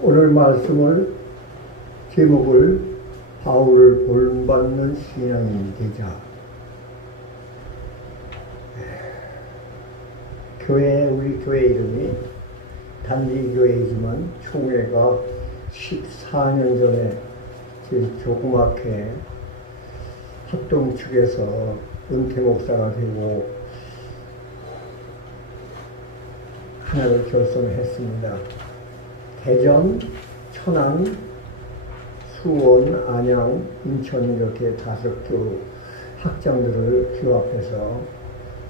오늘 말씀을 제목을 바울을 본받는 신앙인이 되자. 우리 교회 이름이 단지교회이지만 총회가 14년 전에 조그맣게 합동 측에서 은퇴 목사가 되고 하나를 결성했습니다. 대전, 천안, 수원, 안양, 인천 이렇게 5교 학장들을 규합해서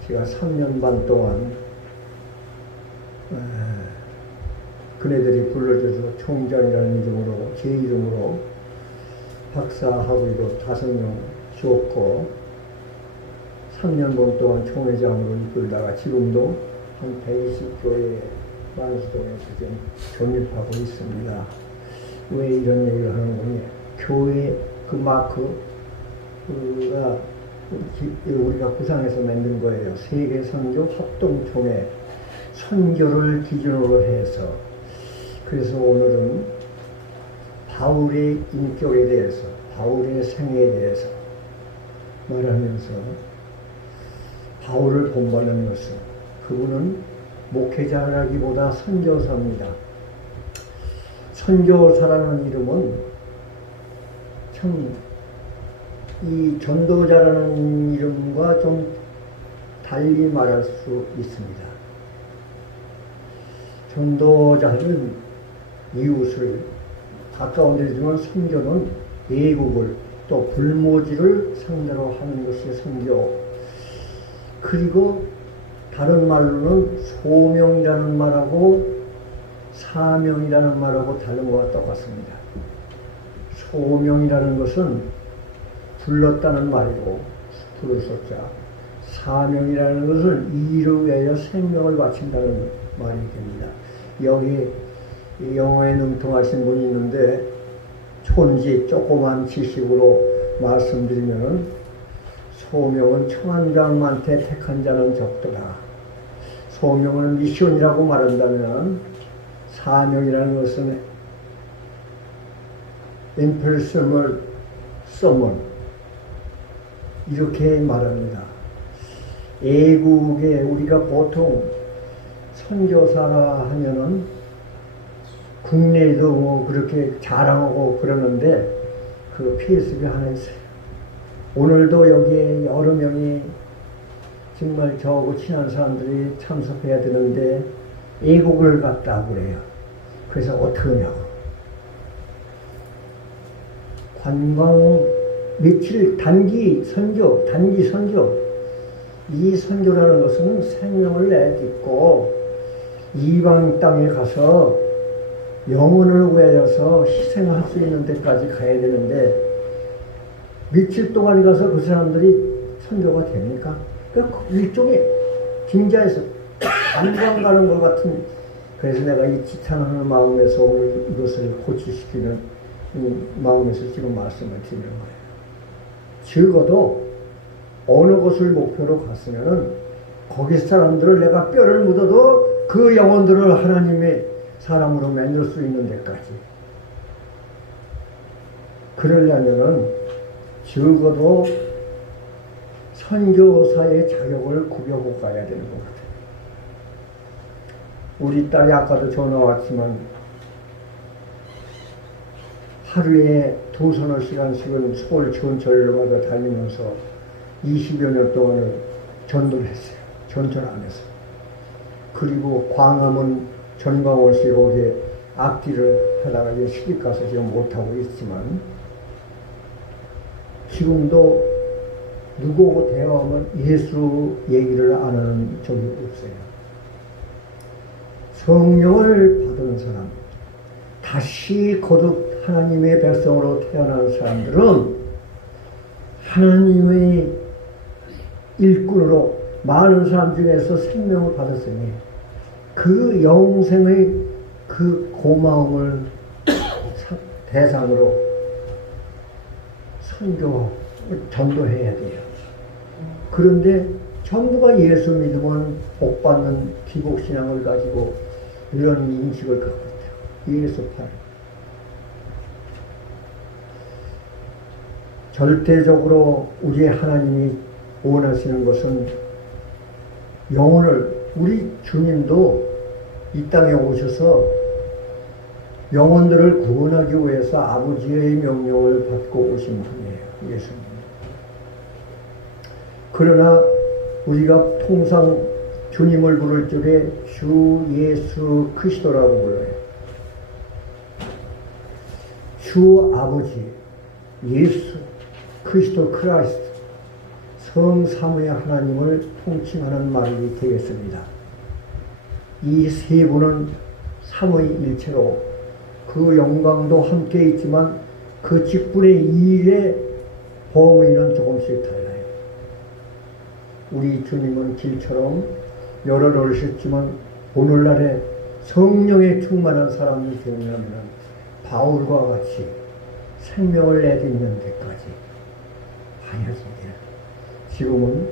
제가 3년 반 동안 그네들이 불러줘서 총장이라는 이름으로 제 이름으로 박사학위로 5명 주었고 3년 반 동안 총회장으로 이끌다가 지금도 한 120교회 만수동에서 지금 존립하고 있습니다. 왜 이런 얘기를 하는 거니? 교회 그 마크가 우리가 구상해서 만든 거예요. 세계 선교 합동총회 선교를 기준으로 해서. 그래서 오늘은 바울의 인격에 대해서, 바울의 생애에 대해서 말하면서 바울을 본받는 것은 그분은 목회자라기보다 선교사입니다. 선교사라는 이름은 참 이 전도자라는 이름과 좀 달리 말할 수 있습니다. 전도자는 이웃을 가까운 데지만 선교는 외국을 또 불모지를 상대로 하는 것이 선교. 그리고 다른 말로는 소명이라는 말하고 사명이라는 말하고 다른 것과 똑같습니다. 소명이라는 것은 불렀다는 말이고 부르셨자, 사명이라는 것은 이를 위하여 생명을 바친다는 말이 됩니다. 여기 영어에 능통하신 분이 있는데 촌지 조그만 지식으로 말씀드리면 소명은 청한장한테 택한 자는 적더라. 소명을 미션이라고 말한다면 사명이라는 것은 임펄섬을 써먼 이렇게 말합니다. 애국에 우리가 보통 선교사라 하면은 국내에도 뭐 그렇게 자랑하고 그러는데 그 PSB 하나 있어요. 오늘도 여기에 여러 명이 정말 저하고 친한 사람들이 참석해야 되는데 애국을 갖다 그래요. 그래서 어떻게 하냐고. 관광 며칠 단기 선교. 이 선교라는 것은 생명을 내딛고 이방 땅에 가서 영혼을 위하여서 희생할 수 있는 데까지 가야 되는데 며칠 동안 가서 그 사람들이 선교가 됩니까? 그러니까 일종의 빙자에서 관광 가는 것 같은. 그래서 내가 이 지탄하는 마음에서 오늘 이것을 고치시키는 마음에서 지금 말씀을 드리는 거예요. 적어도 어느 곳을 목표로 갔으면은 거기 사람들을 내가 뼈를 묻어도 그 영혼들을 하나님의 사람으로 만들 수 있는 데까지. 그러려면은 적어도 선교사의 자격을 구벼고 가야 되는 것 같아요. 우리 딸이 아까도 전화 왔지만 하루에 2~3시간씩은 서울 전철마다 다니면서 20여 년 동안을 전도를 했어요. 전철 안에서. 그리고 광화문 전광호실 거기에 앞뒤를 하다가 이제 시집 가서 지금 못하고 있지만 지금도 누구하고 대화하면 예수 얘기를 안 하는 적이 없어요. 성령을 받은 사람, 다시 거듭 하나님의 백성으로 태어난 사람들은 하나님의 일꾼으로 많은 사람 중에서 생명을 받았으니 그 영생의 그 고마움을 대상으로 전도해야 돼요. 그런데 전부가 예수 믿으면 복받는 기복신앙을 가지고 이런 인식을 갖고 있다. 예수팔. 절대적으로 우리 하나님이 원하시는 것은 영혼을, 우리 주님도 이 땅에 오셔서 영혼들을 구원하기 위해서 아버지의 명령을 받고 오신 분이에요. 예수님. 그러나 우리가 통상 주님을 부를 적에 주 예수 그리스도라고 불러요. 주 아버지 예수 그리스도 크라이스트 성삼위의 하나님을 통칭하는 말이 되겠습니다. 이 세 분은 삼위일체로 그 영광도 함께 있지만 그 직분의 일의 범위는 조금씩 달라요. 우리 주님은 길처럼 여러 오셨지만 오늘날에 성령에 충만한 사람이 되면 바울과 같이 생명을 내딛는 데까지 하였습니다. 지금은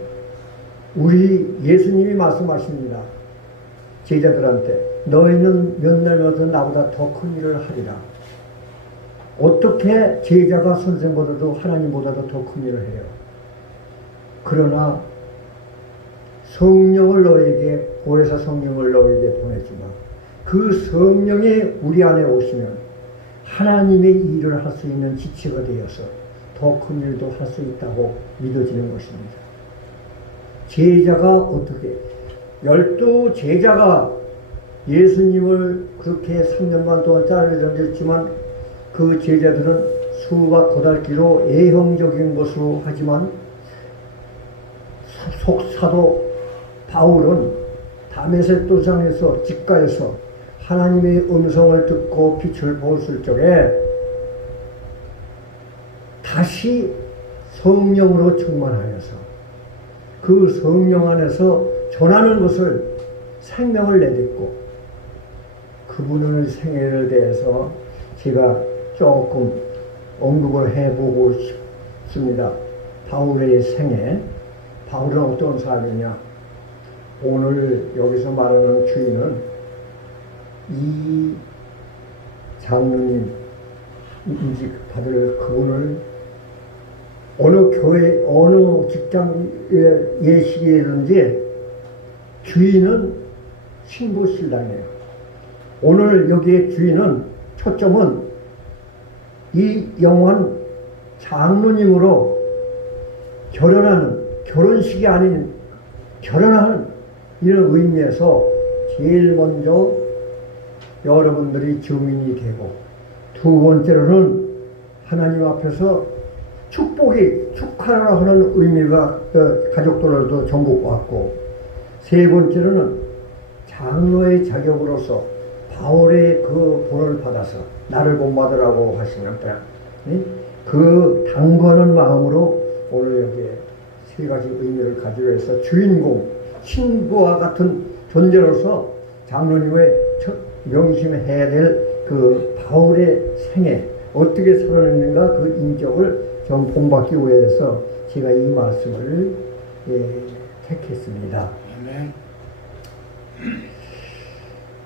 우리 예수님이 말씀하십니다. 제자들한테 너희는 몇 날마다 나보다 더 큰 일을 하리라. 어떻게 제자가 선생보다도 하나님보다도 더 큰 일을 해요? 그러나 성령을 너에게, 보혜사 성령을 너에게 보내주마. 그 성령이 우리 안에 오시면 하나님의 일을 할 수 있는 지체가 되어서 더 큰 일도 할 수 있다고 믿어지는 것입니다. 제자가 어떻게, 12 제자가 예수님을 그렇게 3년반 동안 짜내 던졌지만 그 제자들은 수박 고달기로 애형적인 것으로 하지만 속사도 바울은 다메섹 도상에서 직가에서 하나님의 음성을 듣고 빛을 보았을 적에 다시 성령으로 충만하여서 그 성령 안에서 전하는 것을 생명을 내딛고 그분의 생애를 대해서 제가 조금 언급을 해보고 싶습니다. 바울의 생애. 바울은 어떤 사람이냐? 오늘 여기서 말하는 주인은 이 장로님 인직 받을 그분을 어느 교회, 어느 직장 예식이든지 주인은 신부신랑이에요. 오늘 여기에 주인은 초점은 이 영원 장로님으로 결혼하는, 결혼식이 아닌 결혼하는 이런 의미에서 제일 먼저 여러분들이 주민이 되고, 두 번째로는 하나님 앞에서 축복이, 축하를 하는 의미가 가족들도 전부 왔고, 세 번째로는 장로의 자격으로서 바울의 그 본을 받아서 나를 본받으라고 하시니까 그 당부하는 마음으로 오늘 여기에 세 가지 의미를 가지고 해서 주인공, 신부와 같은 존재로서 장로님의 명심해야 될 그 바울의 생애 어떻게 살아냈는가 그 인격을 좀 본받기 위해서 제가 이 말씀을 택했습니다. 아멘.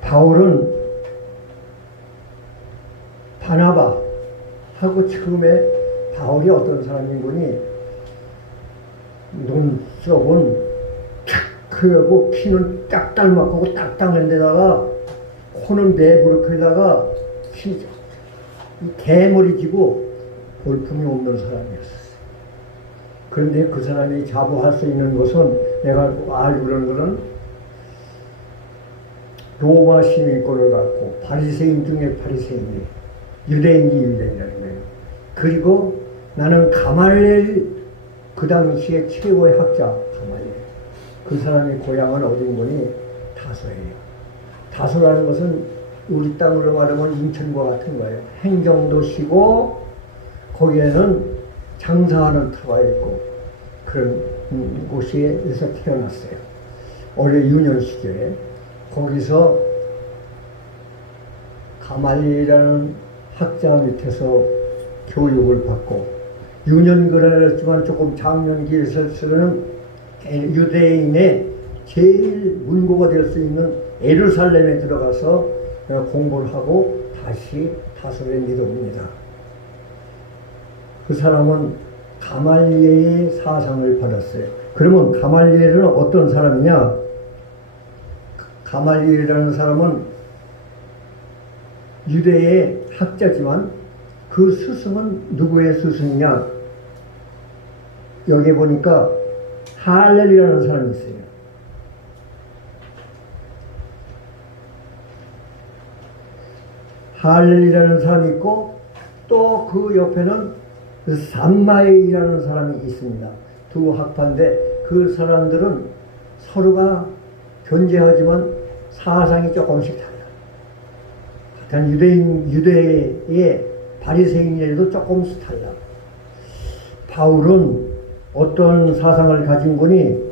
바울은 바나바하고 처음에 바울이 어떤 사람인 분이 눈썹은 탁 크고 키는 딱 닮았고 딱딱한 데다가 코는 매부르크에다가 대머리 지고 볼품이 없는 사람이었어요. 그런데 그 사람이 자부할 수 있는 것은 내가 알고 그런 거는 로마 시민권을 갖고 바리새인 중에 바리새인이 유대인이 유대인이라는 거예요. 그리고 나는 가말리엘 그 당시에 최고의 학자 가말리엘. 그 사람의 고향은 어딘 거니? 다소예요. 다소라는 것은 우리 땅으로 말하면 인천과 같은 거예요. 행정도시고 거기에는 장사하는 터가 있고 그런 곳에서 태어났어요. 어려 유년 시절에 거기서 가말리엘이라는 학자 밑에서 교육을 받고 유년기를 조금 장년기에서는 유대인의 제일 문고가 될 수 있는 예루살렘에 들어가서 공부를 하고 다시 다소에 내려옵니다. 그 사람은 가말리엘의 사상을 받았어요. 그러면 가말리엘은 어떤 사람이냐? 가말리엘이라는 사람은 유대의 학자지만 그 스승은 누구의 스승이냐? 여기 보니까 할렐이라는 사람이 있어요. 할렐이라는 사람이 있고 또 그 옆에는 삼마엘이라는 사람이 있습니다. 두 학파인데 그 사람들은 서로가 견제하지만 사상이 조금씩 달라요. 같은 유대의 바리새인이라도 조금씩 달라. 바울은 어떤 사상을 가진 거니?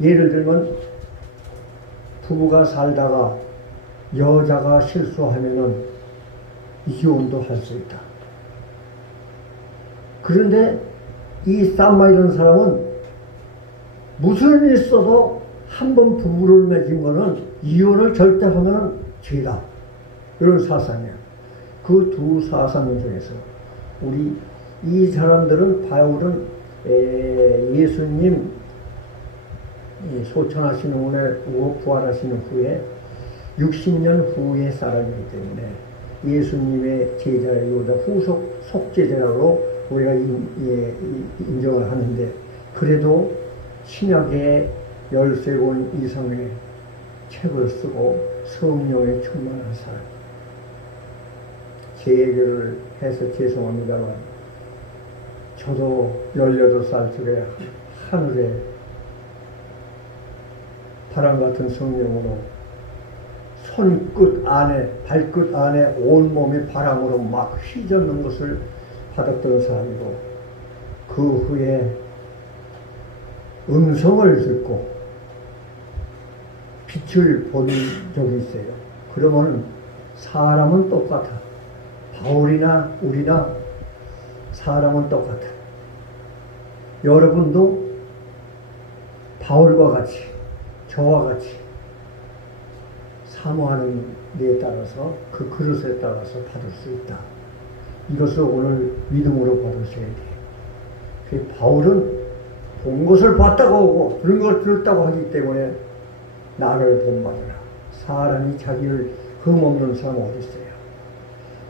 예를 들면 부부가 살다가 여자가 실수하면은 이혼도 할 수 있다. 그런데 이 삼마이라는 사람은 무슨 일 있어도 한 번 부부를 맺은 거는 이혼을 절대 하면 죄다. 이런 사상이에요. 그 두 사상 중에서 우리 이 사람들은 바울은 예수님 소천하신 후에 부활하시는 후에 60년 후의 사람이기 때문에 예수님의 제자이고자 후속 속제자로 우리가 인정을 하는데, 그래도 신약의 13권 이상의 책을 쓰고 성령에 충만한 사람. 제 얘기를 해서 죄송합니다만 저도 18살 적에 하늘에 바람 같은 성령으로 손끝 안에, 발끝 안에 온몸이 바람으로 막 휘젓는 것을 받았던 사람이고, 그 후에 음성을 듣고 빛을 본 적이 있어요. 그러면 사람은 똑같아. 바울이나 우리나 사람은 똑같아. 여러분도 바울과 같이, 저와 같이 사모하는 데에 따라서, 그 그릇에 따라서 받을 수 있다. 이것을 오늘 믿음으로 받으셔야 돼요. 바울은 본 것을 봤다고 하고 들은 걸 들었다고 하기 때문에 나를 본받으라. 사람이 자기를 흠없는 사람 어디 있어요?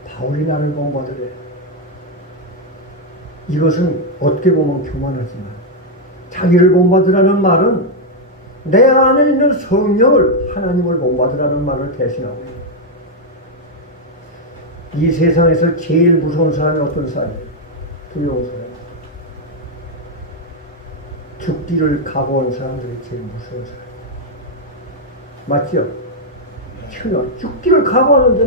바울이 나를 본받으래. 이것은 어떻게 보면 교만하지만, 자기를 본받으라는 말은 내 안에 있는 성령을, 하나님을 본받으라는 말을 대신하고 있어요. 이 세상에서 제일 무서운 사람이 어떤 사람이에요? 두려운 사람. 죽기를 각오한 사람들이 제일 무서운 사람. 맞죠? 죽기를 각오하는데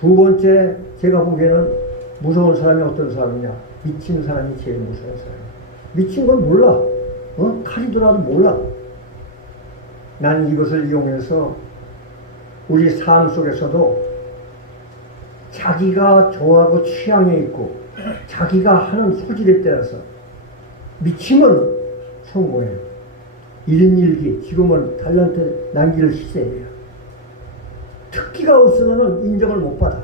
두 번째 제가 보기에는 무서운 사람이 어떤 사람이냐? 미친 사람이 제일 무서운 사람이야. 미친 건 몰라. 칼이더라도 몰라. 난 이것을 이용해서 우리 삶 속에서도 자기가 좋아하고 취향에 있고 자기가 하는 소질에 따라서 미치면 성공해요. 일인일기, 지금은 달란트 남길 시대예요. 특기가 없으면 인정을 못 받아.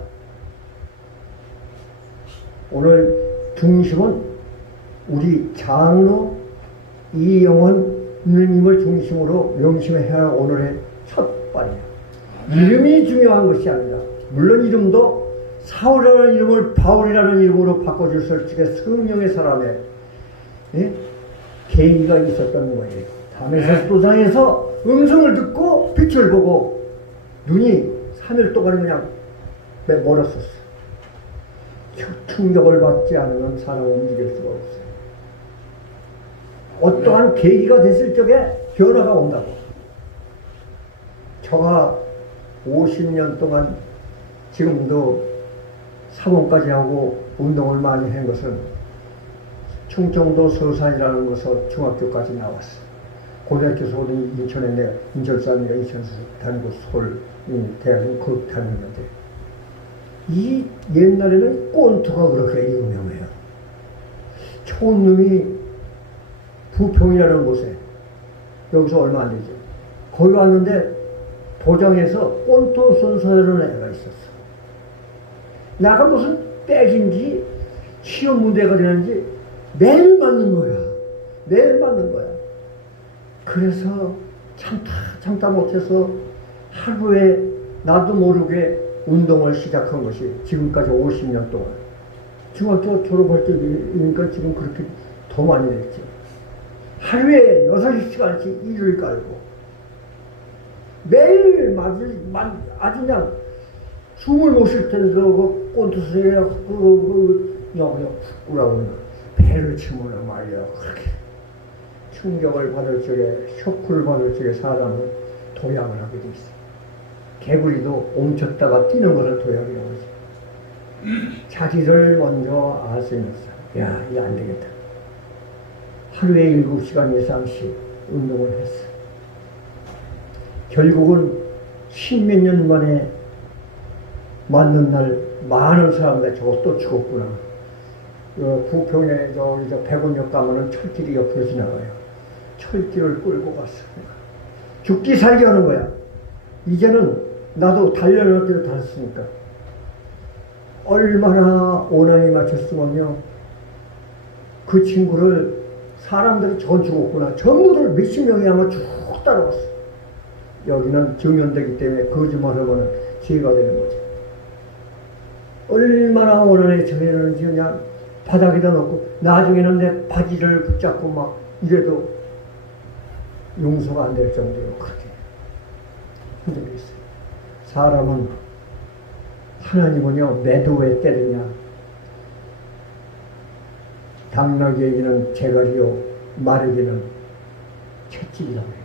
오늘 중심은 우리 장로 이영원 누님을 중심으로 명심해야 할 오늘의 첫 발이에요. 이름이 중요한 것이 아니라, 물론 이름도 사울이라는 이름을 바울이라는 이름으로 바꿔줬을 적에 성령의 사람의 계기가 있었던 거예요. 다메섹 도상에서 음성을 듣고 빛을 보고 눈이 3일 동안 그냥 멀었었어. 충격을 받지 않으면 사람은 움직일 수가 없어요. 어떠한 계기가 됐을 적에 변화가 온다고. 저가 50년 동안 지금도 사범까지 하고 운동을 많이 한 것은 충청도 서산이라는 곳에서 중학교까지 나왔어. 고등학교 서울은 인천에 내가 인천사람이라 인천에서 다니고 서울 대학은 거기 다녔는데, 이 옛날에는 꼰투가 그렇게 유명해요. 촌놈이 부평이라는 곳에, 여기서 얼마 안 되죠. 거기 왔는데 도정에서 꼰토 순서라는 애가 있었어. 나가 무슨 백인지 시험 문제가 되는지 매일 맞는 거야. 매일 맞는 거야. 그래서 참다 못해서 하루에 나도 모르게 운동을 시작한 것이 지금까지 50년 동안. 중학교 졸업할 때니까 지금 그렇게 더 많이 됐지. 하루에 6시간씩 일을 깔고 매일 아주 그냥 숨을 못 쉴 텐데 그 꼰투스에 후꾸라고 배를 치므나 말이야. 그렇게 충격을 받을 적에 쇼크를 받을 적에 사람은 도약을 하게 돼 있어. 개구리도 옮쳤다가 뛰는 것을 도약이라고 하지. 자기를 먼저 알 수 있는 사람. 야, 이거 안 되겠다. 하루에 7시간 이상씩 운동을 했어. 결국은 10몇 년 만에 맞는 날 많은 사람들이 저거 또 죽었구나. 부평에 저 백운역 가면은 철길이 옆으로 지나가요. 철길을 끌고 갔어. 죽기 살기 하는 거야. 이제는 나도 단련할 때를 달았으니까. 얼마나 오난이 맞췄으면요. 그 친구를 사람들이 전 죽었구나. 전부들 몇십 명이 아마 쭉 따라갔어. 여기는 정연되기 때문에 거짓말하고는 죄가 되는 거죠. 얼마나 오난에 정연했는지 그냥 바닥에다 놓고 나중에는 내 바지를 붙잡고 막 이래도 용서가 안 될 정도로 그렇게 힘들게 있어요. 사람은 하나님은요 매도에 때리냐 당나귀에게는 재갈이요 말에게는 채찍이라고 해요.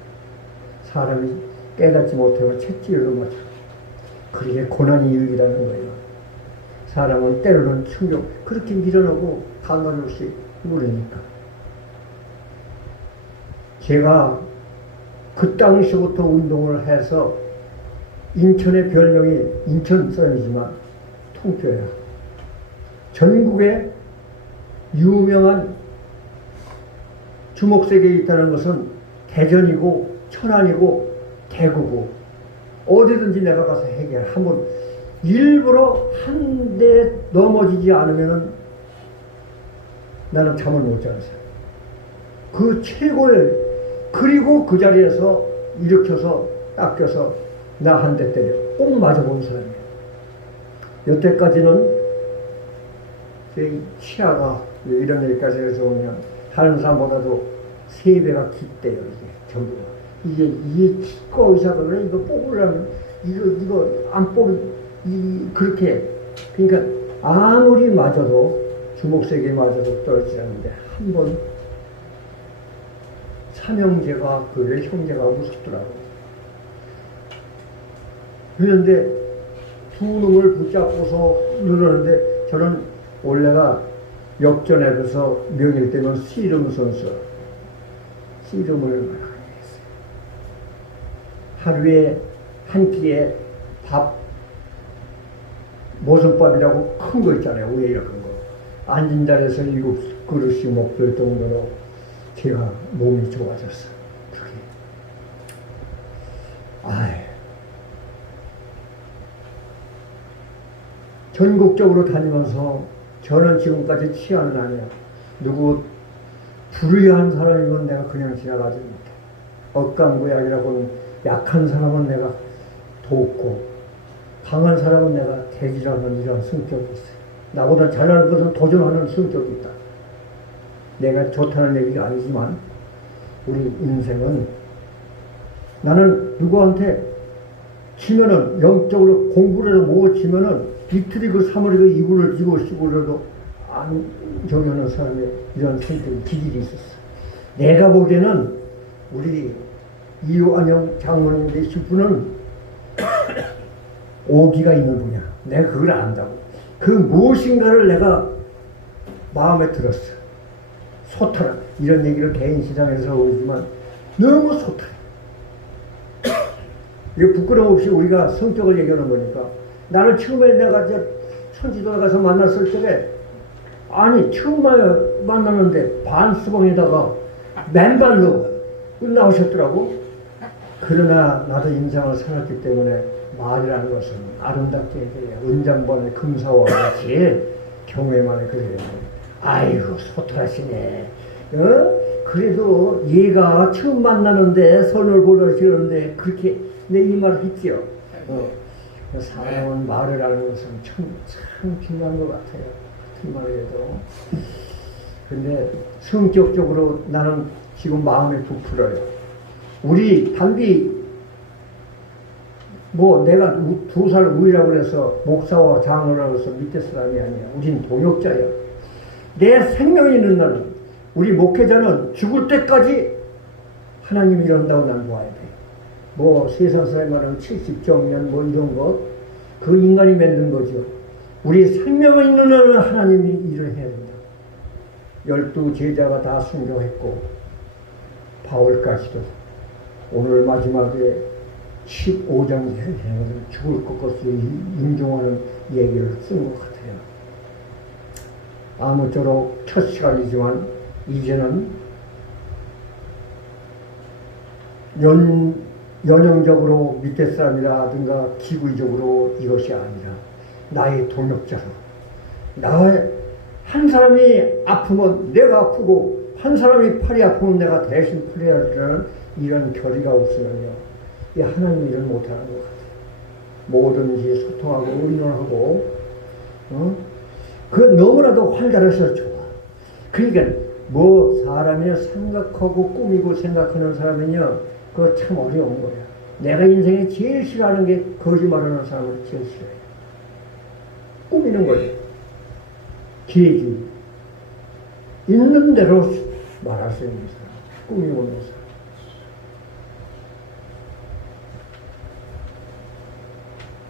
사람이 깨닫지 못하고 채찍으로 맞춰. 그게 고난이 일이라는 거예요. 사람은 때로는 충격 그렇게 밀어넣고 강간 없이 물으니까. 제가 그 당시부터 운동을 해서 인천의 별명이 인천 사람이지만 통뼈야. 전국에 유명한 주먹세계에 있다는 것은 대전이고 천안이고 대구고 어디든지 내가 가서 해결. 한번 일부러 한 대 넘어지지 않으면은 나는 잠을 못 자는 사람. 그 최고의 그리고 그 자리에서 일으켜서 닦여서 나 한 대 때려 꼭 맞아본 사람이에요. 여태까지는 제 치아가 이런 얘기까지 해서 그냥 다른 사람보다도 3배가 깊대요. 이게 전부 이게 치과 의사가 그래 이거 뽑으려면 이거 안 뽑으 그렇게 그러니까 아무리 맞아도 주먹세게 맞아도 떨어지지 않는데 한 번 삼형제가 그래 형제가 무섭더라고. 그런데 두 놈을 붙잡고서 누르는데 저는 원래가 역전해서 명일 때면 씨름 선수 씨름을 많이 했어요. 하루에 한 끼에 밥 모순밥이라고 큰 거 있잖아요. 위에 이렇게 거 앉은 자리에서 7그릇씩 먹을 정도로 제가 몸이 좋아졌어. 그게 전국적으로 다니면서 저는 지금까지 치안은 아니에요. 누구 불의한 사람이면 내가 그냥 지나가지 못해. 억강구약이라고는 약한 사람은 내가 돕고 강한 사람은 내가 대지라는 이런 성격이 있어요. 나보다 잘나는 것은 도전하는 성격이 있다. 내가 좋다는 얘기가 아니지만 우리 인생은 나는 누구한테 지면은 영적으로 공부를 해서 못 지면은 이틀이고 3월이고 이불을 쥐고 쉬고라도 안 정하는 사람의 이런 성격이 기질이 있었어. 내가 보기에는 우리 이완영 장모님 되실 분은 오기가 있는 분이야. 내가 그걸 안다고. 그 무엇인가를 내가 마음에 들었어. 소탈하. 이런 얘기를 개인 시장에서 오지만 너무 소탈해. 이게 부끄러움 없이 우리가 성격을 얘기하는 거니까. 나는 처음에 내가 천지도에 가서 만났을 적에 아니 처음 만났는데 반수봉에다가 맨발로 나오셨더라고. 그러나 나도 인생을 살았기 때문에 말이라는 것은 아름답게 해야 돼. 은장반에 금사와 같이 경외만에 그래요. 아이고 소탈하시네. 그래도 얘가 처음 만나는데 선을 보여주는데 그렇게 내 이 말을 했지요. 사람은 말을 하는 것은 참 중요한 것 같아요. 같은 말을 해도. 근데 성격적으로 나는 지금 마음이 부풀어요. 우리 단비 뭐 내가 2살 우이라고 해서 목사와 장로라고 해서 밑에 사람이 아니야. 우린 동역자야. 내 생명이 있는 날은 우리 목회자는 죽을 때까지 하나님 이런다고 난 봐야 돼. 뭐 세상 사람이 말하는 70정년 뭐 이런 것, 그 인간이 만든 거죠. 우리 생명이 있는 날은 하나님이 일을 해야 된다. 12 제자가 다 순교했고 바울까지도 오늘 마지막에 15장 죽을 것까지 인정하는 얘기를 쓴 것 같아요. 아무쪼록 첫 시간이지만 이제는 연영적으로 밑에 사람이라든가 기구적으로 이것이 아니라 나의 동역자로 한 사람이 아프면 내가 아프고 한 사람이 팔이 아프면 내가 대신 팔이 아프는 이런 결의가 없으면요 이 하나님 일을 못하는 것 같아요. 뭐든지 소통하고 의논하고 그 너무나도 활달해서 좋아. 그러니까 뭐 사람이 생각하고 꾸미고 생각하는 사람은요 그거 참 어려운 거야. 내가 인생에 제일 싫어하는 게 거짓말하는 사람을 제일 싫어해. 꾸미는 거지. 계획이 있는 대로 말할 수 있는 사람, 꾸미고 있는 사람.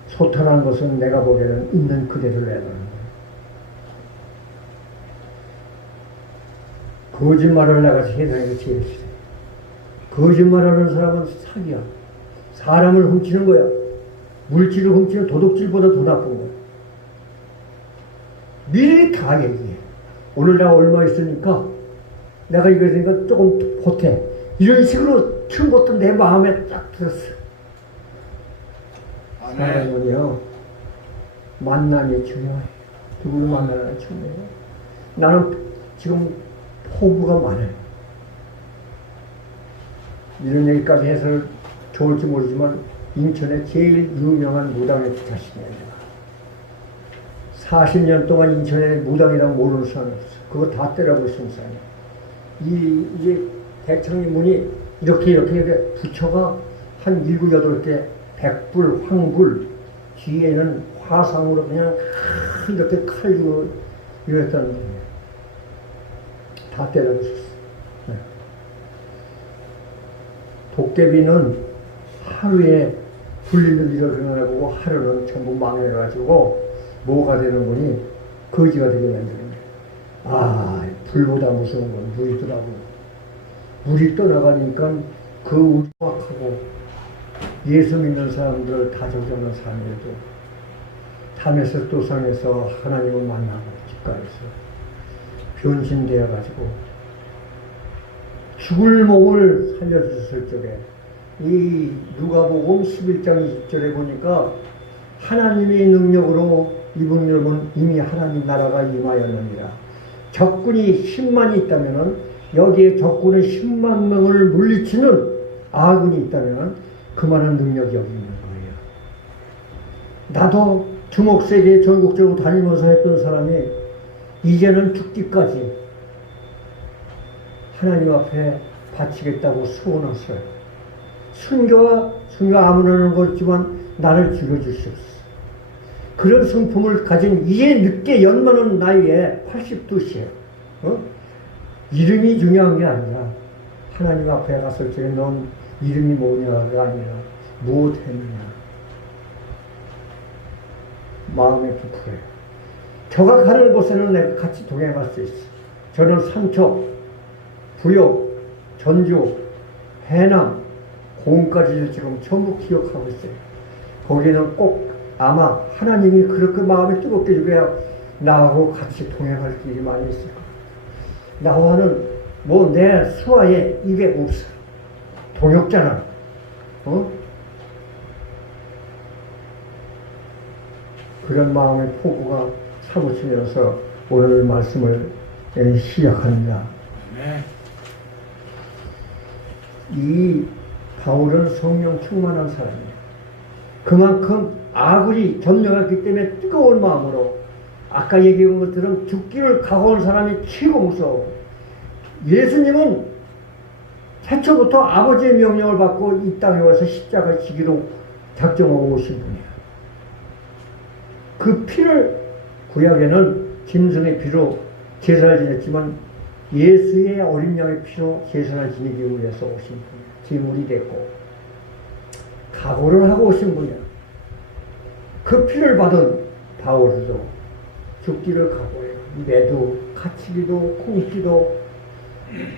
소탈한 것은 내가 보기에는 있는 그대로 내는 거야. 거짓말을 내가 세상에서 제일 싫어해. 거짓말하는 사람은 사기야. 사람을 훔치는 거야. 물질을 훔치는 도둑질보다 더 나쁜 거야. 미리 다 얘기해. 오늘 내가 얼마 있으니까 내가 이거 있으니까 조금 보태. 이런 식으로 처음부터 내 마음에 딱 들었어. 사람은요 만남이 중요해. 누구를 만나는 중요해. 나는 지금 포부가 많아요. 이런 얘기까지 해서 좋을지 모르지만 인천에 제일 유명한 무당의 자신이에요. 40년 동안 인천에 무당이라고 모르는 사람이 없어. 그거 다 때려볼 수 있는 사람이야. 이게 대창리 문이 이렇게 부처가 한 7, 8개 백불, 황불, 뒤에는 화상으로 그냥 이렇게 칼 주고 이랬다는 거예요. 다 때려보셨어. 네. 도깨비는 하루에 불리는 일을 그려내보고 하루는 전부 망해가지고 뭐가 되는 거니 거지가 되게 만드는 거예요. 불보다 무서운 건 물이더라고. 물이 떠나가니까 그 우악하고 예수 믿는 사람들 다 적정한 삶에도 담에서 도상에서 하나님을 만나고 집가에서 변신되어가지고 죽을 몸을 살려주셨을 적에 이 누가복음 11장 20절에 보니까 하나님의 능력으로 이분들은 이미 하나님 나라가 임하였느니라. 적군이 10만이 있다면 여기에 적군의 10만 명을 물리치는 아군이 있다면 그만한 능력이 여기 있는 거예요. 나도 주목세계 전국적으로 다니면서 했던 사람이 이제는 죽기까지 하나님 앞에 바치겠다고 소원했어요. 순교가 아무나 거지만 나를 죽여주시옵소서. 그런 성품을 가진 이제 늦게 연만한 나이에 82세요. 이름이 중요한 게 아니라 하나님 앞에 갔을 적에 넌 이름이 뭐냐가 아니라 무엇 했느냐. 마음에 부풀어요. 저가 가는 곳에는 내가 같이 동행할 수 있어. 저는 삼척, 부역, 전주, 해남, 공까지도 지금 전부 기억하고 있어요. 거기는 꼭 아마 하나님이 그렇게 마음에 뜨겁게 주게야 나하고 같이 동행할 길이 많이 있을 거예요. 나와는 뭐 내 수하에 이게 없어. 동역자는 어? 그런 마음의 포부가 사무치면서 오늘 말씀을 시작합니다. 네. 이 바울은 성령 충만한 사람이에요. 그만큼 악을 점령했기 때문에 뜨거운 마음으로 아까 얘기한 것처럼 죽기를 각오한 사람이 최고 무서워. 예수님은 태초부터 아버지의 명령을 받고 이 땅에 와서 십자가를 지기로 작정하고 오신 분이에요. 그 피를 구약에는 짐승의 피로 제사를 지냈지만 예수의 어린 양의 피로 제사를 지내기 위해서 오신 분이에요. 제물이 됐고 각오를 하고 오신 분이야. 그 피를 받은 바울도 죽기를 각오해요. 매도, 갇히기도, 굶기도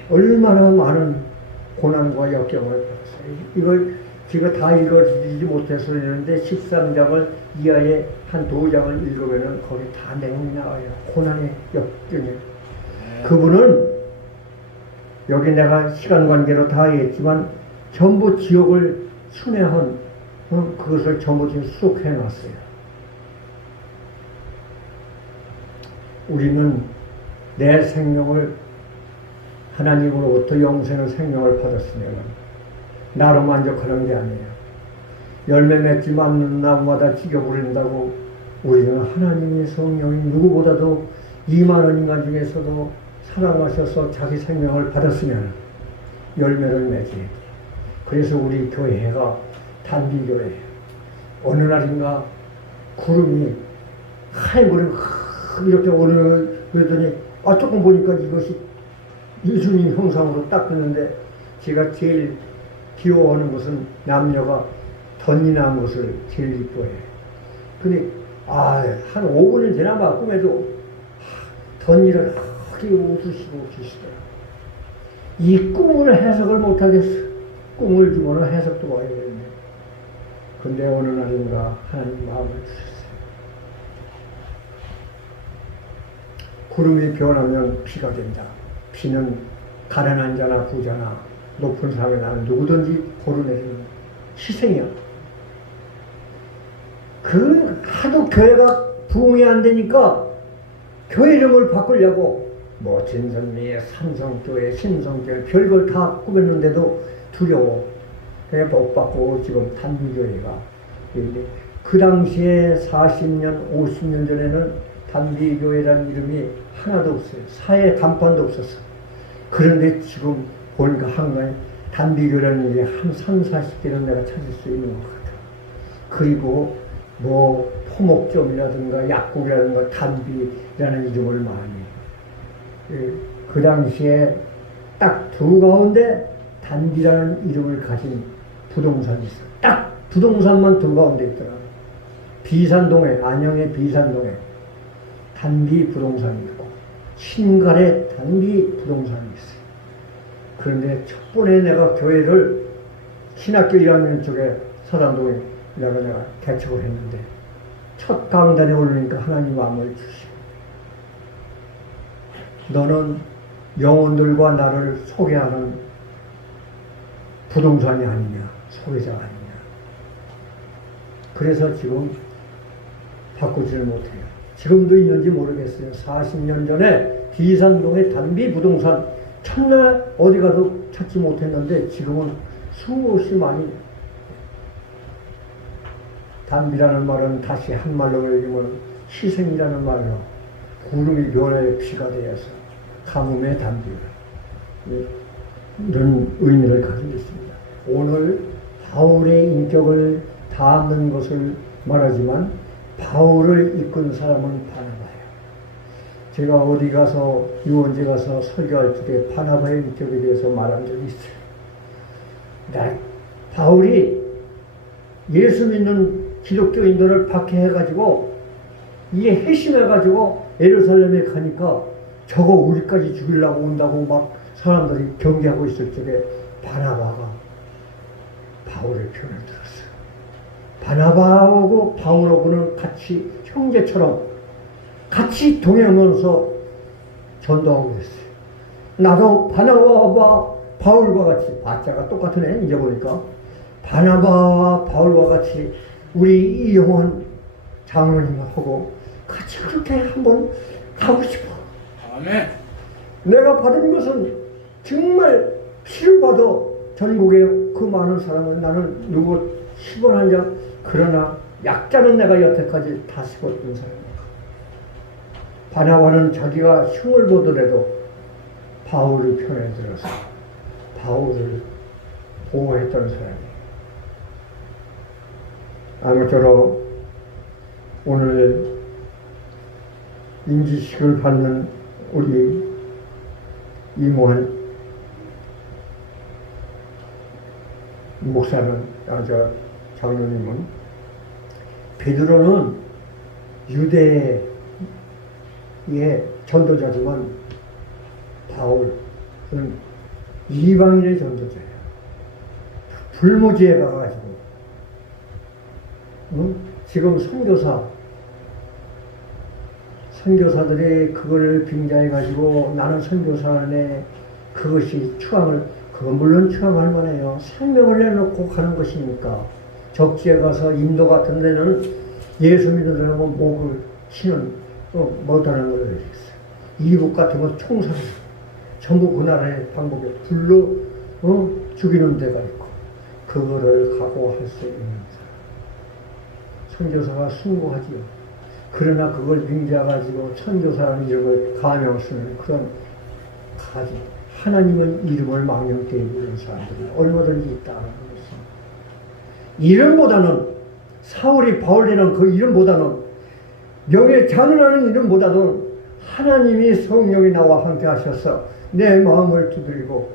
얼마나 많은 고난과 역경을 받았어요. 이걸 제가 다 읽어드리지 못해서 그러는데 13장을 이하의 한 2장을 읽으면 거기 다 내용이 나와요. 고난의 역경이에요. 그분은 여기 내가 시간 관계로 다 했지만 전부 지옥을 순회한 그것을 전부 수록해 놨어요. 우리는 내 생명을 하나님으로부터 영생의 생명을 받았으면 나로 만족하는 게 아니에요. 열매 맺지 않는 나무마다 죽여버린다고 우리는 하나님의 성령이 누구보다도 2만원 인간 중에서도 사랑하셔서 자기 생명을 받았으면 열매를 맺어야 돼. 그래서 우리 교회가 단비교회예요. 어느 날인가 구름이 하얀 구름이 이렇게 오늘 그러더니 조금 보니까 이것이 예수님 형상으로 딱 됐는데 제가 제일 귀여워하는 것은 남녀가 덧니난 것을 제일 이뻐해요. 근데 한 5분을 지나봐 꿈에도 덧니를 크게 웃으시고 계시더라. 이 꿈을 해석을 못하겠어. 꿈을 주고는 해석도 와야겠네. 근데 어느 날인가 하나님 마음을 주셨어요. 구름이 변하면 비가 된다. 비는 가난한 자나 부자나 높은 사람에 나는 누구든지 고르내리는 희생이야. 그 하도 교회가 부흥이 안 되니까 교회 이름을 바꾸려고 뭐 진선미의 삼성교회, 신성교회 별걸 다 꾸몄는데도 두려워. 그냥 복 받고 지금 단비교회가 있는데 그 당시에 40년, 50년 전에는 단비교회라는 이름이 하나도 없어요. 사회 간판도 없었어. 그런데 지금 보니까 한가에 단비교라는 일이 한 3, 40개는 내가 찾을 수 있는 것 같아. 그리고 뭐 포목점이라든가 약국이라든가 단비라는 이름을 많이. 그 당시에 딱 두 가운데 단비라는 이름을 가진 부동산이 있어. 딱 부동산만 두 가운데 있더라. 비산동에, 안양의 비산동에 단비 부동산이 있고 신갈에 단비 부동산이 있어요. 그런데 첫 번에 내가 교회를 신학교 1학년 쪽에 사당동에 내가 개척을 했는데 첫 강단에 오르니까 하나님 마음을 주시고 너는 영혼들과 나를 소개하는 부동산이 아니냐, 소개자가 아니냐. 그래서 지금 바꾸지를 못해요. 지금도 있는지 모르겠어요. 40년 전에 비산동의 단비 부동산 첫날 어디 가도 찾지 못했는데 지금은 수없이 많이. 단비라는 말은 다시 한 말로 얘기하면 희생이라는 말로 구름이 변화의 피가 되어서 가뭄의 단비 이런 의미를 가지고 있습니다. 오늘 바울의 인격을 담는 것을 말하지만 바울을 이끈 사람은 바나바예요. 제가 어디 가서 유원지 가서 설교할 적에 바나바의 인격에 대해서 말한 적이 있어요. 바울이 예수 믿는 기독교인들을 박해해가지고 이게 회심해가지고 예루살렘에 가니까 저거 우리까지 죽이려고 온다고 막 사람들이 경계하고 있을 적에 바나바가 바울의 편을 들었어요. 바나바하고 바울하고는 같이 형제처럼 같이 동행하면서 전도하고 있어요. 나도 바나바와 바울과 같이 바자가 똑같은 애 이제 보니까 바나바와 바울과 같이 우리 이영원 장로님하고 같이 그렇게 한번 가고 싶어. 아멘. 내가 받은 것은 정말 피를 받아 전국의 그 많은 사람을 나는 누구 10원 한 장, 그러나 약자는 내가 여태까지 다 씹었던 사람이야. 바나바는 자기가 흉을 보더라도 바울의 편에 들어서 바울을 보호했던 사람이에요. 아무쪼록 오늘 인지식을 받는 우리 이모한 목사는, 장로님은, 베드로는 유대의 전도자지만 바울은 이방인의 전도자예요. 불모지에 가가지고 지금 선교사들이 그거를 빙자해가지고 나는 선교사네 그것이 그건 물론 추앙할 만해요. 생명을 내놓고 가는 것이니까. 적지에 가서 인도 같은 데는 예수 믿는 사람은 목을 치는 못하는 걸 알겠어요. 이북 같은 건 총살을 전부 그 나라의 방법에 불러 죽이는 데가 있고 그거를 각오할 수 있는 사람. 선교사가 숭고하지요. 그러나 그걸 빙자가지고 선교사라는 이름을 가명 쓰는 그런 가지. 하나님은 이름을 망령되게 부르는 사람들이 얼마든지 있다는 것입니다. 이름보다는 사울이 바울이라는 그 이름보다는 명예잔운하는 이름보다는 하나님이 성령이 나와 함께 하셔서 내 마음을 두드리고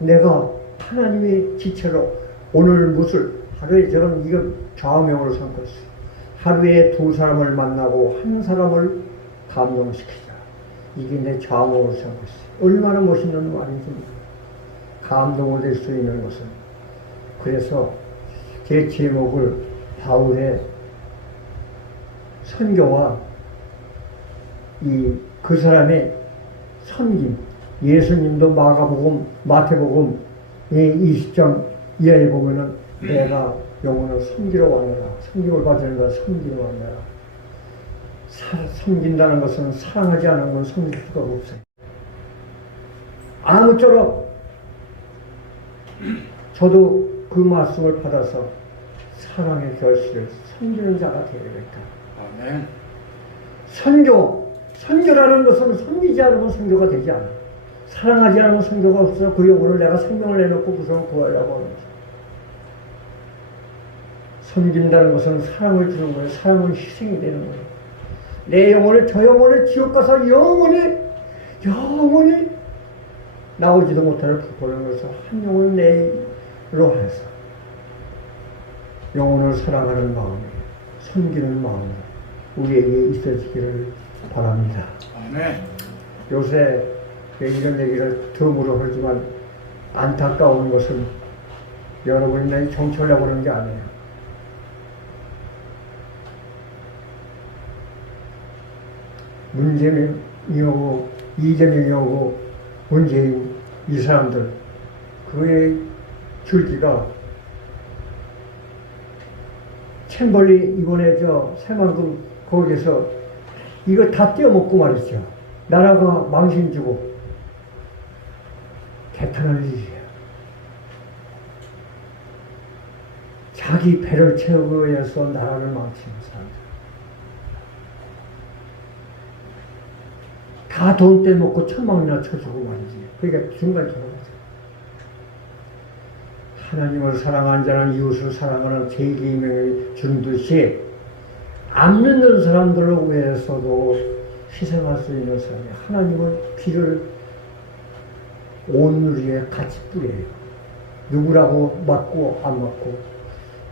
내가 하나님의 지체로 오늘 무술 하루에 저는 이거 좌명으로 삼고 있어요. 하루에 2사람을 만나고 1사람을 감동시키자. 이게 내 좌우로 삼고 있어요. 얼마나 멋있는 말인지 감동을 낼 수 있는 것은. 그래서 제 제목을 바울의 선교와 그 사람의 섬김, 예수님도 마가복음, 마태복음 20장 이하에 보면은 내가 영혼을 섬기러 왔노라, 섬김을 받으는 걸 섬기러 왔노라. 섬긴다는 것은 사랑하지 않은 건 섬길 수가 없어요. 아무쪼록 저도 그 말씀을 받아서 사랑의 결실을 섬기는 자가 되어야겠다. 아멘. 선교라는 것은 섬기지 않으면 선교가 되지 않아. 사랑하지 않으면 선교가 없어. 그 영혼을 내가 생명을 내놓고 그 사람을 구하려고 하는 거죠. 섬긴다는 것은 사랑을 주는 거예요. 사랑은 희생이 되는 거예요. 내 영혼을, 저 영혼을 지옥 가서 영원히 나오지도 못하는 부끄러운 것을 한 영혼을 내로 해서 영혼을 사랑하는 마음에 섬기는 마음이 우리에게 있어지기를 바랍니다. 아멘. 요새 이런 얘기를 덤으로 하지만 안타까운 것은 여러분이 정치하려고 그러는 게 아니에요. 문재인이 오고 이재명이 오고 문재인 이 사람들 그의 줄기가 챔벌리 이번에 새만금 거기에서 이거 다 떼어먹고 말이죠. 나라가 망신 주고 개탄할 일이에요. 자기 배를 채우기 위해서 나라를 망치는 사람들. 다 돈 떼먹고 천망이나 쳐주고 말이지. 그러니까 중간에 돌아가죠. 하나님을 사랑하는 자는 이웃을 사랑하는 제2계명을 준 듯이 안 믿는 사람들을 위해서도 희생할 수 있는 사람이 하나님은 비를 온 누리에 같이 뿌려요. 누구라고 맞고 안 맞고.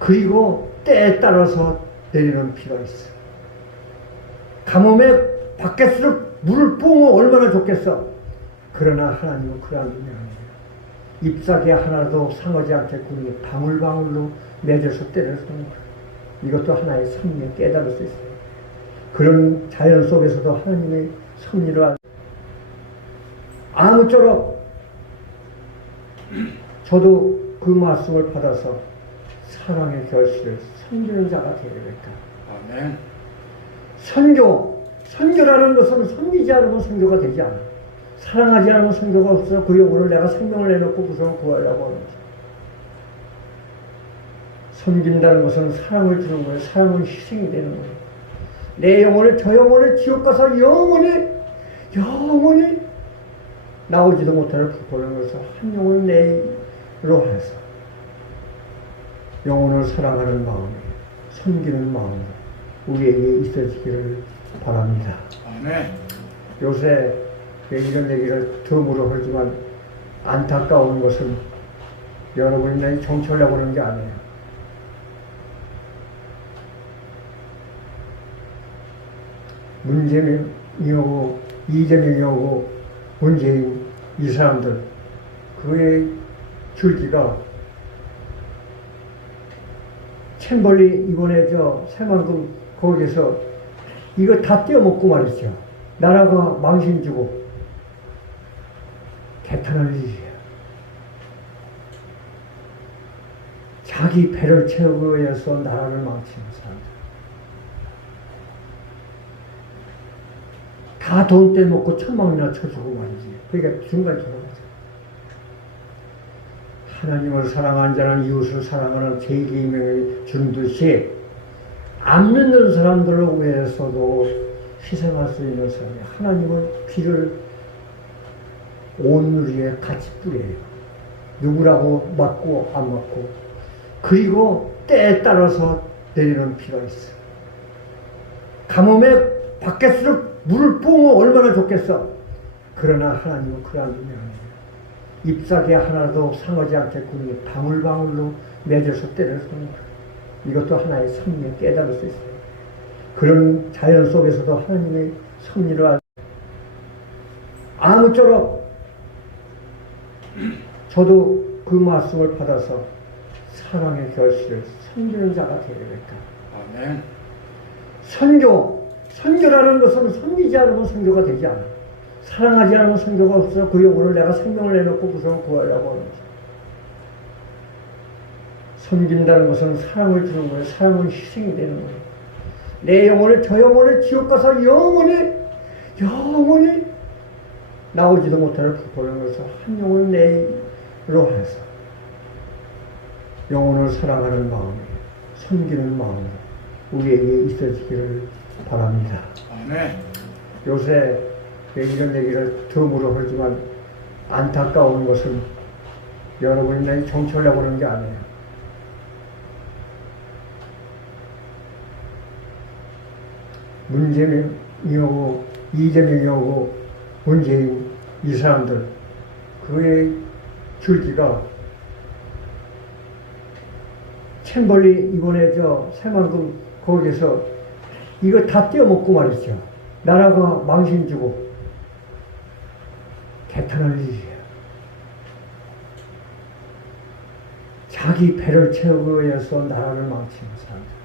그리고 때에 따라서 내리는 비가 있어. 가뭄에 밖에서 물을 뿜으면 얼마나 좋겠어. 그러나 하나님은 그러한 분이 아니에요. 잎사귀 하나도 상하지 않겠고 방울방울로 맺어서 때려서 이것도 하나의 섭리에 깨달을 수 있어요. 그런 자연 속에서도 하나님의 섭리를 아무쪼록 저도 그 말씀을 받아서 사랑의 결실을 섬기는 자가 되어야겠다. 아멘. 선교라는 것은 섬기지 않으면 선교가 되지 않아. 사랑하지 않으면 선교가 없어. 그 영혼을 내가 생명을 내놓고 그 사람을 구하려고 하는 거죠. 섬긴다는 것은 사랑을 주는 거예요. 사랑은 희생이 되는 거예요. 내 영혼을, 저 영혼을 지옥 가서 영원히 나오지도 못하는 불법을 해서 한 영혼을 내로 해서 영혼을 사랑하는 마음이, 섬기는 마음이 우리에게 있어지기를 바랍니다. 아멘. 요새 이런 얘기를 덤으로 하지만 안타까운 것은 여러분이 날 정치하려고 하는 게 아니에요. 문재민이고 이재명이고 문재인 이 사람들 그의 줄기가 챔벌리 이번에 저 새만금 거기에서 이거 다 떼어먹고 말이죠. 나라가 망신 주고 개탄할 일이에요. 자기 배를 채우기 위해서 나라를 망치는 사람들. 다 돈 떼먹고 천망이나 쳐주고 말이지. 그러니까 중간에 돌아가죠. 하나님을 사랑하는 자는 이웃을 사랑하는 제2계명을 주는 듯이 안 믿는 사람들을 위해서도 희생할 수 있는 사람이 하나님은 비를 온 누리에 같이 뿌려요. 누구라고 맞고 안 맞고. 그리고 때에 따라서 내리는 비가 있어. 가뭄에 밖에서 물을 뿜으면 얼마나 좋겠어. 그러나 하나님은 그러한 분이 아니에요. 잎사귀 하나도 상하지 않겠군요. 방울방울로 맺어서 때려서 이것도 하나의 섭리에 깨달을 수 있어요. 그런 자연 속에서도 하나님의 섭리를 알 아무쪼록 저도 그 말씀을 받아서 사랑의 결실을 섬기는 자가 되어야겠다. 아멘. 선교라는 것은 섬기지 않으면 선교가 되지 않아. 사랑하지 않으면 선교가 없어. 그 영혼을 내가 생명을 내놓고 그 사람을 구하려고 하는 거죠. 섬긴다는 것은 사랑을 주는 거예요. 사랑은 희생이 되는 거예요. 내 영혼을, 저 영혼을 지옥 가서 영원히 나오지도 못하는 불법을 해서 한 영혼을 내로 해서 영혼을 사랑하는 마음이, 섬기는 마음이 우리에게 있어지기를 바랍니다. 아멘. 요새 이런 얘기를 덤으로 하지만 안타까운 것은 여러분이 날 정치하려고 하는 게 아니에요. 문재민이고 이재명이고 문재인 이 사람들 그의 줄기가 챔벌리 이번에 저 새만금 거기에서 이거 다 떼어먹고 말이죠. 나라가 망신 주고 개탄할 일이에요. 자기 배를 채우기 위해서 나라를 망치는 사람들.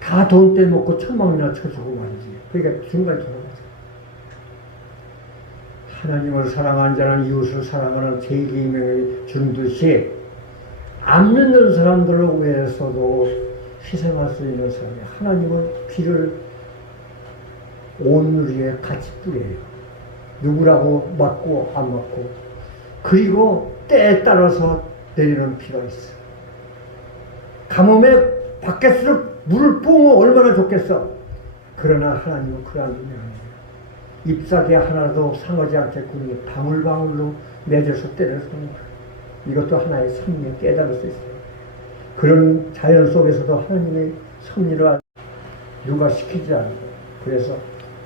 다 돈 떼먹고 천망이나 쳐주고 말이지. 그러니까 중간에 돌아가죠. 하나님을 사랑하는 자는 이웃을 사랑하는 제2계명을 주는 듯이 안 믿는 사람들을 위해서도 희생할 수 있는 사람이 하나님은 비를 온 누리에 같이 뿌려요. 누구라고 맞고 안 맞고. 그리고 때에 따라서 내리는 비가 있어. 가뭄에 밖에서 물을 뿜으면 얼마나 좋겠어. 그러나 하나님은 그러한 분이 아니에요. 잎사귀 하나도 상하지 않겠군요. 방울방울로 맺어서 때려서 이것도 하나의 섭리에 깨달을 수 있어요. 그런 자연 속에서도 하나님의 섭리를 누가 시키지 않아요. 그래서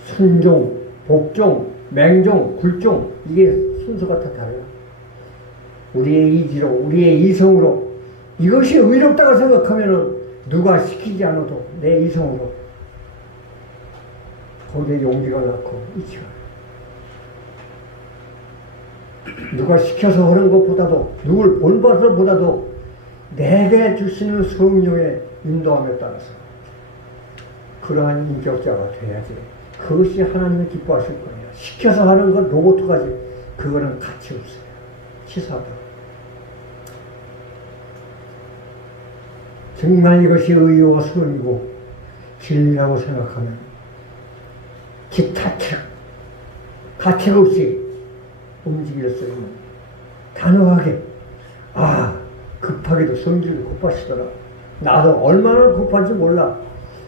순종, 복종, 맹종, 굴종 이게 순서가 다 달라요. 우리의 이지로, 우리의 이성으로 이것이 의롭다고 생각하면은 누가 시키지 않아도 내 이성으로 거기에 용기가 낳고 있죠. 누가 시켜서 하는 것보다도 누굴 본받아서보다도 내게 주시는 성령의 인도함에 따라서 그러한 인격자가 돼야지. 그것이 하나님이 기뻐하실 거예요. 시켜서 하는 건 로봇까지 그거는 가치 없어요. 치사하다. 정말 이것이 의와 선이고 진리라고 생각하면 기타책 가책 없이 움직일 수 있는 단호하게 급하게도 성질도 급하시더라. 나도 얼마나 급한지 몰라.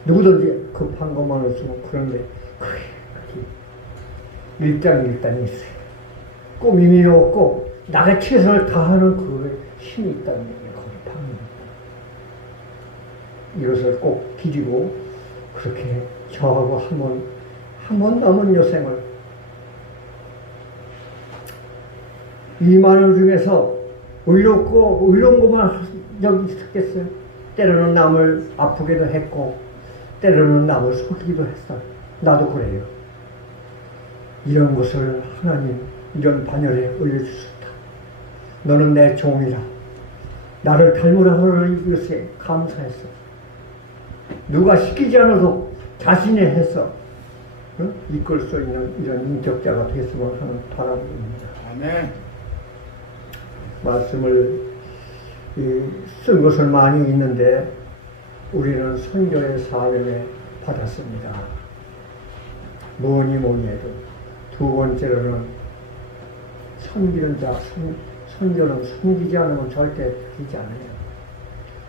누구든지 급한 것만 없으면 그런데 그게 일장일단이 있어요. 꾸밈이 없고 나의 최선을 다하는 그 힘이 있다는 얘기예요. 이것을 꼭 기리고 그렇게 저하고 한 번 남은 여생을 이 많은 중에서 의롭은 것만 여기 있었겠어요. 때로는 남을 아프게도 했고 때로는 남을 속이기도 했어요. 나도 그래요. 이런 것을 하나님 이런 반열에 올려주셨다. 너는 내 종이라. 나를 닮으라 하는 이것에 감사했어. 누가 시키지 않아도 자신이 해서 이끌 수 있는 이런 인격자가 됐으면 하는 바람입니다. 아멘. 말씀을 쓴 것은 많이 있는데 우리는 선교의 사명에 받았습니다. 뭐니 해도 두 번째로는 섬기는 자, 선교는 섬기지 않으면 절대 되지 않아요.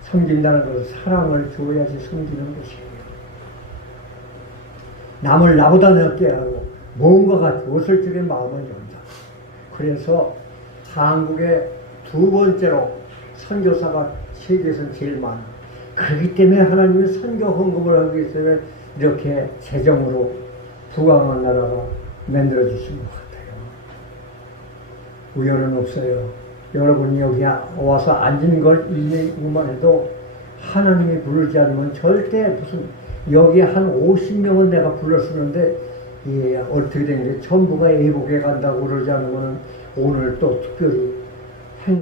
섬긴다는 것은 사랑을 줘야지 섬기는 것이에요. 남을 나보다 낫게 하고 뭔가가 무엇을 적의 마음을 연다. 그래서 한국에 두 번째로 선교사가 세계에서 제일 많아. 그렇기 때문에 하나님은 선교 헌금을 하기 위해서 이렇게 재정으로 부강한 나라가 만들어 주신 것 같아요. 우연은 없어요. 여러분이 여기 와서 앉은 걸 이만 해도 하나님이 부르지 않으면 절대 무슨 여기 한 50명은 내가 불렀었는데 어떻게 된 게 전부가 애복에 간다고 그러지 않으면 오늘 또 특별히